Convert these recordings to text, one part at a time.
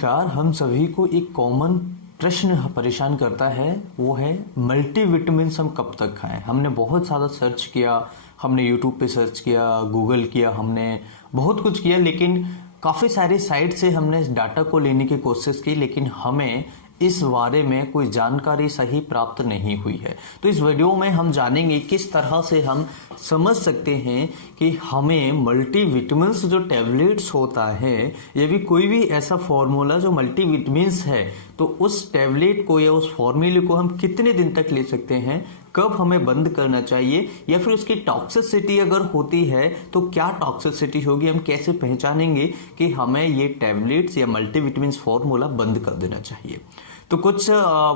नमस्कार। हम सभी को एक कॉमन प्रश्न परेशान करता है, वो है मल्टीविटामिन्स हम कब तक खाएं। हमने बहुत ज़्यादा सर्च किया, हमने यूट्यूब पे सर्च किया, गूगल किया, हमने बहुत कुछ किया, लेकिन काफ़ी सारे साइट से हमने इस डाटा को लेने की कोशिश की, लेकिन हमें इस बारे में कोई जानकारी सही प्राप्त नहीं हुई है। तो इस वीडियो में हम जानेंगे किस तरह से हम समझ सकते हैं कि हमें मल्टीविटामिन्स जो टैबलेट्स होता है, ये भी कोई भी ऐसा फॉर्मूला जो मल्टीविटामिन्स है, तो उस टैबलेट को या उस फॉर्मूले को हम कितने दिन तक ले सकते हैं, कब हमें बंद करना चाहिए, या फिर उसकी टॉक्सिसिटी अगर होती है तो क्या टॉक्सिसिटी होगी, हम कैसे पहचानेंगे कि हमें ये टैबलेट्स या मल्टीविटामिन्स फॉर्मूला बंद कर देना चाहिए। तो कुछ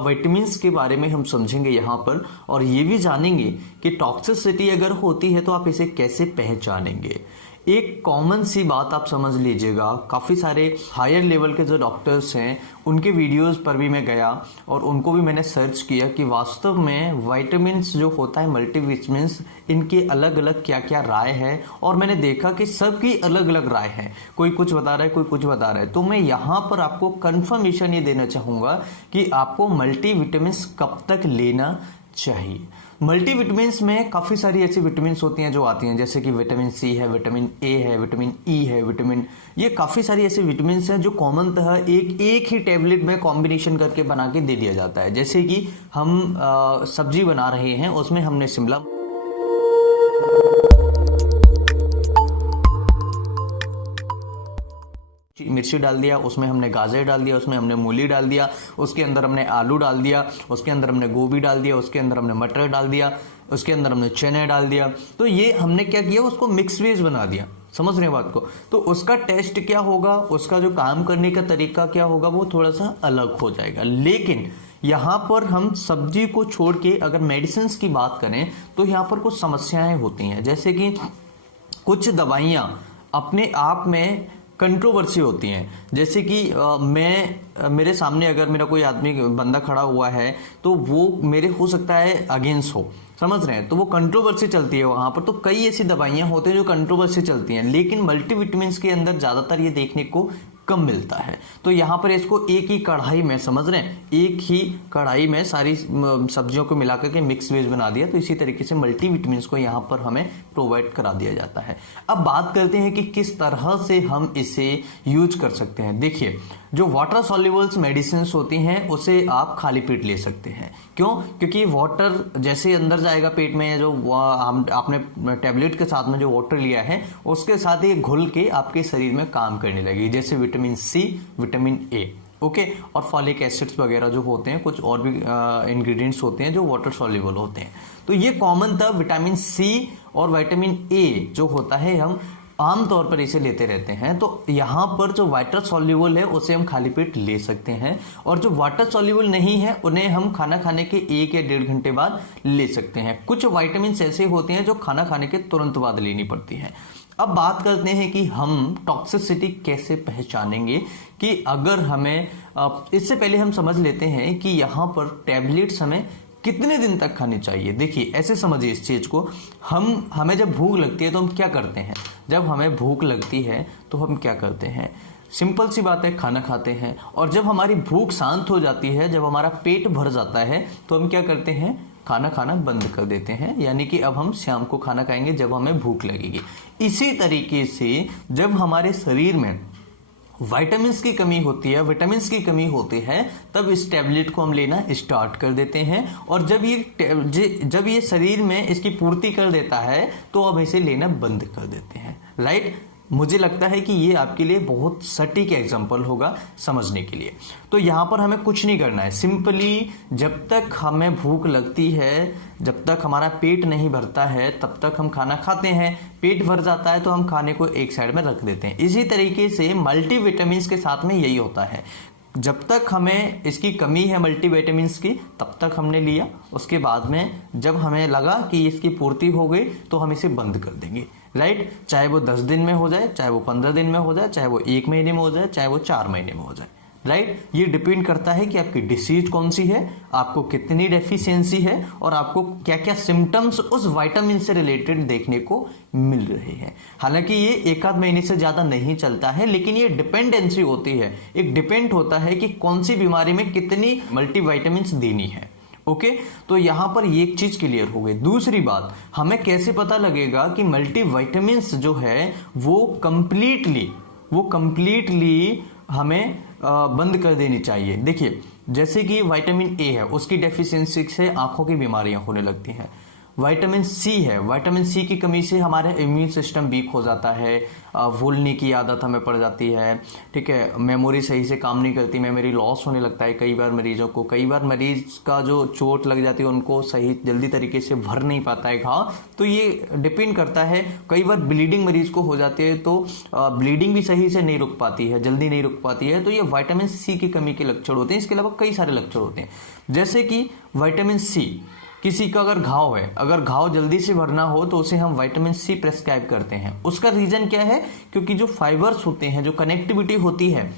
विटामिन्स के बारे में हम समझेंगे यहाँ पर, और ये भी जानेंगे कि टॉक्सिसिटी अगर होती है तो आप इसे कैसे पहचानेंगे। एक कॉमन सी बात आप समझ लीजिएगा, काफ़ी सारे हायर लेवल के जो डॉक्टर्स हैं उनके वीडियोस पर भी मैं गया और उनको भी मैंने सर्च किया कि वास्तव में विटामिन्स जो होता है मल्टीविटामिन्स, इनके अलग अलग क्या क्या राय है, और मैंने देखा कि सबकी अलग अलग राय है। कोई कुछ बता रहा है, कोई कुछ बता रहा है। तो मैं यहाँ पर आपको कंफर्मेशन ये देना चाहूँगा कि आपको मल्टीविटामिन्स कब तक लेना चाहिए। मल्टीविटामिन्स में काफ़ी सारी ऐसी विटामिन्स होती हैं जो आती हैं, जैसे कि विटामिन सी है, विटामिन ए है, विटामिन ई है, ये काफ़ी सारी ऐसी विटामिन्स हैं जो कॉमनतः एक ही टैबलेट में कॉम्बिनेशन करके बना के दे दिया जाता है। जैसे कि हम सब्जी बना रहे हैं, उसमें हमने शिमला मिर्ची डाल दिया, उसमें हमने गाजर डाल दिया, उसमें हमने मूली डाल दिया, उसके अंदर हमने आलू डाल दिया, उसके अंदर हमने गोभी डाल दिया, उसके अंदर हमने मटर डाल दिया, उसके अंदर हमने चने डाल दिया। तो ये हमने क्या किया, उसको मिक्स वेज बना दिया। समझ रहे हैं बात को? तो उसका टेस्ट क्या होगा, उसका जो काम करने का तरीका क्या होगा, वो थोड़ा सा अलग हो जाएगा। लेकिन यहाँ पर हम सब्जी को छोड़ के अगर मेडिसिन की बात करें तो यहाँ पर कुछ समस्याएं होती हैं, जैसे कि कुछ दवाइयाँ अपने आप में कंट्रोवर्सी होती हैं। जैसे कि मेरे सामने अगर मेरा कोई आदमी बंदा खड़ा हुआ है तो वो मेरे हो सकता है अगेंस्ट हो, समझ रहे हैं, तो वो कंट्रोवर्सी चलती है वहां पर। तो कई ऐसी दवाइयां होती हैं जो कंट्रोवर्सी चलती हैं, लेकिन मल्टीविटामिन्स के अंदर ज्यादातर ये देखने को कम मिलता है। तो यहाँ पर इसको एक ही कढ़ाई में, समझ रहे हैं, एक ही कढ़ाई में सारी सब्जियों को मिलाकर के मिक्स वेज बना दिया। तो इसी तरीके से मल्टीविटामिन्स को यहाँ पर हमें प्रोवाइड करा दिया जाता है। अब बात करते हैं कि किस तरह से हम इसे यूज कर सकते हैं। देखिए, जो वाटर सॉल्युबल्स मेडिसिन होती हैं उसे आप खाली पेट ले सकते हैं। क्यों? क्योंकि वाटर जैसे अंदर जाएगा पेट में, जो आपने टैबलेट के साथ में जो वाटर लिया है उसके साथ ही घुल के आपके शरीर में काम करने लगेगी, जैसे vitamin C, vitamin A, okay, और फॉलिक एसिड्स वगैरह जो होते हैं, कुछ और भी इंग्रेडिएंट्स होते हैं जो वाटर सॉल्युबल होते हैं। तो ये कॉमन था। विटामिन सी और विटामिन ए जो होता है, हम आमतौर पर इसे लेते रहते हैं। तो यहाँ पर जो वाटर सॉल्युबल है उसे हम खाली पेट ले सकते हैं, और जो वाटर सॉल्युबल नहीं है उन्हें हम खाना खाने के 1 या 1.5 घंटे बाद ले सकते हैं। कुछ विटामिन ऐसे होते हैं जो खाना खाने के तुरंत बाद लेनी पड़ती हैं। अब बात करते हैं कि हम टॉक्सिसिटी कैसे पहचानेंगे, कि अगर हमें इससे पहले हम समझ लेते हैं कि यहाँ पर टैबलेट्स हमें कितने दिन तक खानी चाहिए। देखिए, ऐसे समझिए इस चीज को, हमें जब भूख लगती है तो हम क्या करते हैं, जब हमें भूख लगती है तो हम क्या करते हैं, सिंपल सी बात है, खाना खाते हैं। और जब हमारी भूख शांत हो जाती है, जब हमारा पेट भर जाता है, तो हम क्या करते हैं, खाना खाना बंद कर देते हैं। यानी कि अब हम शाम को खाना खाएंगे जब हमें भूख लगेगी। इसी तरीके से जब हमारे शरीर में विटामिन्स की कमी होती है, विटामिन्स की कमी होती है, तब इस टैबलेट को हम लेना स्टार्ट कर देते हैं। और जब ये शरीर में इसकी पूर्ति कर देता है तो अब इसे लेना बंद कर देते हैं। राइट? मुझे लगता है कि ये आपके लिए बहुत सटीक एग्जांपल होगा समझने के लिए। तो यहाँ पर हमें कुछ नहीं करना है, सिंपली जब तक हमें भूख लगती है, जब तक हमारा पेट नहीं भरता है, तब तक हम खाना खाते हैं। पेट भर जाता है तो हम खाने को एक साइड में रख देते हैं। इसी तरीके से मल्टीविटामिन्स के साथ में यही होता है। जब तक हमें इसकी कमी है मल्टीविटामिन्स की, तब तक हमने लिया। उसके बाद में जब हमें लगा कि इसकी पूर्ति हो गई तो हम इसे बंद कर देंगे। राइट? चाहे वो 10 दिन में हो जाए, चाहे वो 15 दिन में हो जाए, चाहे वो 1 महीने में हो जाए, चाहे वो 4 महीने में हो जाए। राइट। ये डिपेंड करता है कि आपकी डिसीज कौन सी है, आपको कितनी डेफिशिएंसी है और आपको क्या क्या सिम्टम्स उस विटामिन से रिलेटेड देखने को मिल रहे हैं। हालांकि ये एक आध महीने से ज्यादा नहीं चलता है, लेकिन ये डिपेंडेंसी होती है, एक डिपेंड होता है कि कौन सी बीमारी में कितनी मल्टीविटामिन्स देनी है। ओके, तो यहां पर ये एक चीज क्लियर हो गई। दूसरी बात, हमें कैसे पता लगेगा कि मल्टीविटामिन्स जो है वो कंप्लीटली हमें बंद कर देनी चाहिए। देखिए, जैसे कि विटामिन ए है, उसकी डेफिशिएंसी से आंखों की बीमारियां होने लगती हैं। विटामिन सी है, विटामिन सी की कमी से हमारा इम्यून सिस्टम वीक हो जाता है, भूलने की आदत हमें पड़ जाती है, ठीक है, मेमोरी सही से काम नहीं करती, मेमोरी लॉस होने लगता है कई बार मरीजों को। कई बार मरीज का जो चोट लग जाती है उनको सही जल्दी तरीके से भर नहीं पाता है घाव, तो ये डिपेंड करता है। कई बार ब्लीडिंग मरीज को हो जाती है तो ब्लीडिंग भी सही से नहीं रुक पाती है, जल्दी नहीं रुक पाती है, तो ये विटामिन सी की कमी के लक्षण होते हैं। इसके अलावा कई सारे लक्षण होते हैं, जैसे कि विटामिन सी, किसी का अगर घाव है, अगर घाव जल्दी से भरना हो तो उसे हम विटामिन सी प्रेस्क्राइब करते हैं। उसका रीजन क्या है, क्योंकि जो फाइबर्स होते हैं, जो कनेक्टिविटी होती है,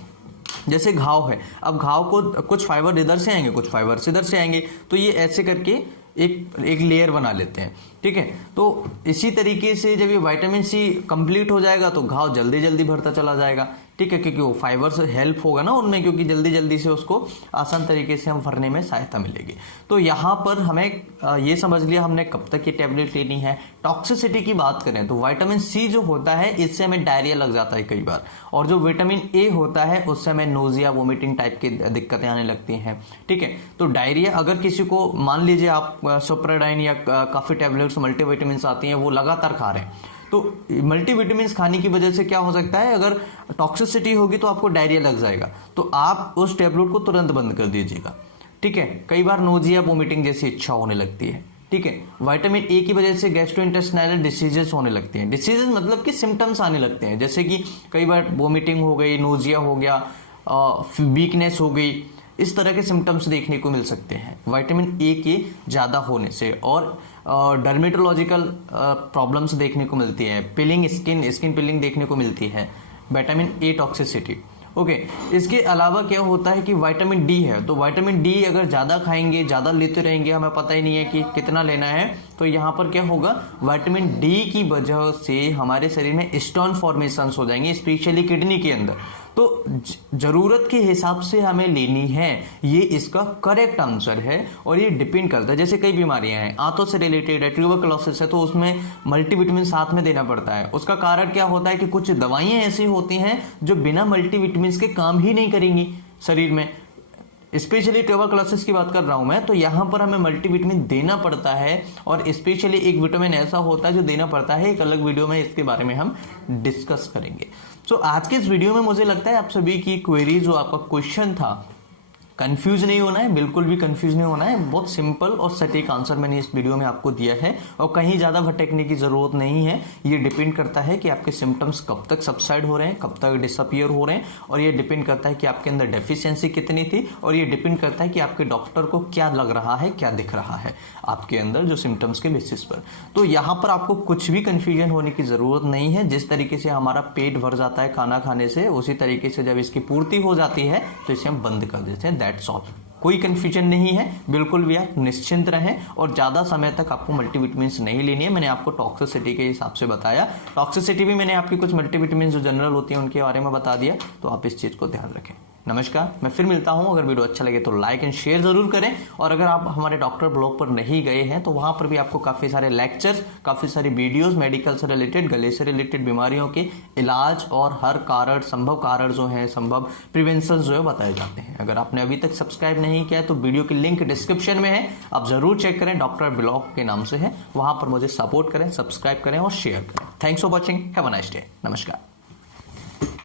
जैसे घाव है, अब घाव को कुछ फाइबर इधर से आएंगे, कुछ फाइबर्स इधर से आएंगे, तो ये ऐसे करके एक लेयर बना लेते हैं, ठीक है। तो इसी तरीके से जब ये विटामिन सी कंप्लीट हो जाएगा तो घाव जल्दी जल्दी भरता चला जाएगा, ठीक है, क्योंकि वो फाइबर से हेल्प होगा ना उनमें, क्योंकि जल्दी जल्दी से उसको आसान तरीके से हम भरने में सहायता मिलेगी। तो यहाँ पर हमें ये समझ लिया हमने कब तक ये टैबलेट लेनी है। टॉक्सिसिटी की बात करें तो विटामिन सी जो होता है इससे हमें डायरिया लग जाता है कई बार, और जो विटामिन ए होता है उससे हमें नोजिया, वोमिटिंग टाइप की दिक्कतें आने लगती हैं, ठीक है। तो डायरिया, अगर किसी को मान लीजिए आप सुप्राडाइन या काफी टैबलेट्स मल्टीविटामिन्स आती हैं वो लगातार खा रहे हैं, तो मल्टीविटामिन्स खाने की वजह से क्या हो सकता है, अगर टॉक्सिसिटी होगी तो आपको डायरिया लग जाएगा, तो आप उस टैबलेट को तुरंत बंद कर दीजिएगा, ठीक है। कई बार नोजिया, वोमिटिंग जैसी इच्छा होने लगती है, ठीक है। विटामिन ए की वजह से गैस्ट्रोइंटेस्टाइनल डिसीजेस होने लगते हैं। डिसीजेस मतलब कि सिम्टम्स आने लगते हैं, जैसे कि कई बार वोमिटिंग हो गई, नोजिया हो गया, वीकनेस हो गई, इस तरह के सिम्टम्स देखने को मिल सकते हैं विटामिन ए के ज्यादा होने से। और डर्मेटोलॉजिकल प्रॉब्लम्स देखने को मिलती है, पिलिंग, स्किन पिलिंग देखने को मिलती है, विटामिन ए टॉक्सिसिटी। ओके, इसके अलावा क्या होता है कि विटामिन डी है, तो विटामिन डी अगर ज्यादा खाएंगे, ज्यादा लेते रहेंगे, हमें पता ही नहीं है कि कितना लेना है, तो यहाँ पर क्या होगा, विटामिन डी की वजह से हमारे शरीर में स्टोन फॉर्मेशन हो जाएंगे, स्पेशली किडनी के अंदर। तो जरूरत के हिसाब से हमें लेनी है, ये इसका करेक्ट आंसर है। और ये डिपेंड करता है, जैसे कई बीमारियां हैं, आंतों से रिलेटेड है, ट्यूबरकुलोसिस है, तो उसमें मल्टीविटामिन साथ में देना पड़ता है। उसका कारण क्या होता है कि कुछ दवाइयां ऐसी होती हैं जो बिना मल्टीविटामिन के काम ही नहीं करेंगी शरीर में, स्पेशली ट्यूबरकुलोसिस की बात कर रहा हूं मैं, तो यहां पर हमें मल्टीविटामिन देना पड़ता है। और स्पेशली एक विटामिन ऐसा होता है जो देना पड़ता है, एक अलग वीडियो में इसके बारे में हम डिस्कस करेंगे। तो आज के इस वीडियो में मुझे लगता है आप सभी की क्वेरी, जो आपका क्वेश्चन था, कंफ्यूज नहीं होना है, बिल्कुल भी कंफ्यूज नहीं होना है। बहुत सिंपल और सटीक आंसर मैंने इस वीडियो में आपको दिया है, और कहीं ज्यादा भटकने की जरूरत नहीं है। ये डिपेंड करता है कि आपके सिम्टम्स कब तक सबसाइड हो रहे हैं, कब तक डिसअपियर हो रहे हैं, और ये डिपेंड करता है कि आपके अंदर डेफिशिएंसी कितनी थी, और ये डिपेंड करता है कि आपके डॉक्टर को क्या लग रहा है, क्या दिख रहा है आपके अंदर जो सिम्टम्स के बेसिस पर। तो यहाँ पर आपको कुछ भी कंफ्यूजन होने की जरूरत नहीं है। जिस तरीके से हमारा पेट भर जाता है खाना खाने से, उसी तरीके से जब इसकी पूर्ति हो जाती है तो इसे हम बंद कर देते हैं, दैट्स ऑल। कोई कंफ्यूजन नहीं है, बिल्कुल भी आप निश्चिंत रहें। और ज्यादा समय तक आपको मल्टीविटामिन नहीं लेनी है। मैंने आपको टॉक्सिसिटी के हिसाब से बताया, टॉक्सिसिटी भी मैंने आपकी कुछ मल्टीविटामिन जो जनरल होती है उनके बारे में बता दिया, तो आप इस चीज को ध्यान रखें। नमस्कार, मैं फिर मिलता हूं। अगर वीडियो अच्छा लगे तो लाइक एंड शेयर जरूर करें, और अगर आप हमारे डॉक्टर ब्लॉग पर नहीं गए हैं तो वहां पर भी आपको काफी सारे लेक्चर्स, काफी सारी वीडियोस, मेडिकल से रिलेटेड, गले से रिलेटेड बीमारियों के इलाज और हर कारण, संभव कारण जो है, संभव प्रिवेंशन जो है बताए जाते हैं। अगर आपने अभी तक सब्सक्राइब नहीं किया है तो वीडियो की लिंक डिस्क्रिप्शन में है, आप जरूर चेक करें, डॉक्टर ब्लॉग के नाम से है, वहां पर मुझे सपोर्ट करें, सब्सक्राइब करें और शेयर करें। Thanks for watching, have a nice day. नमस्कार।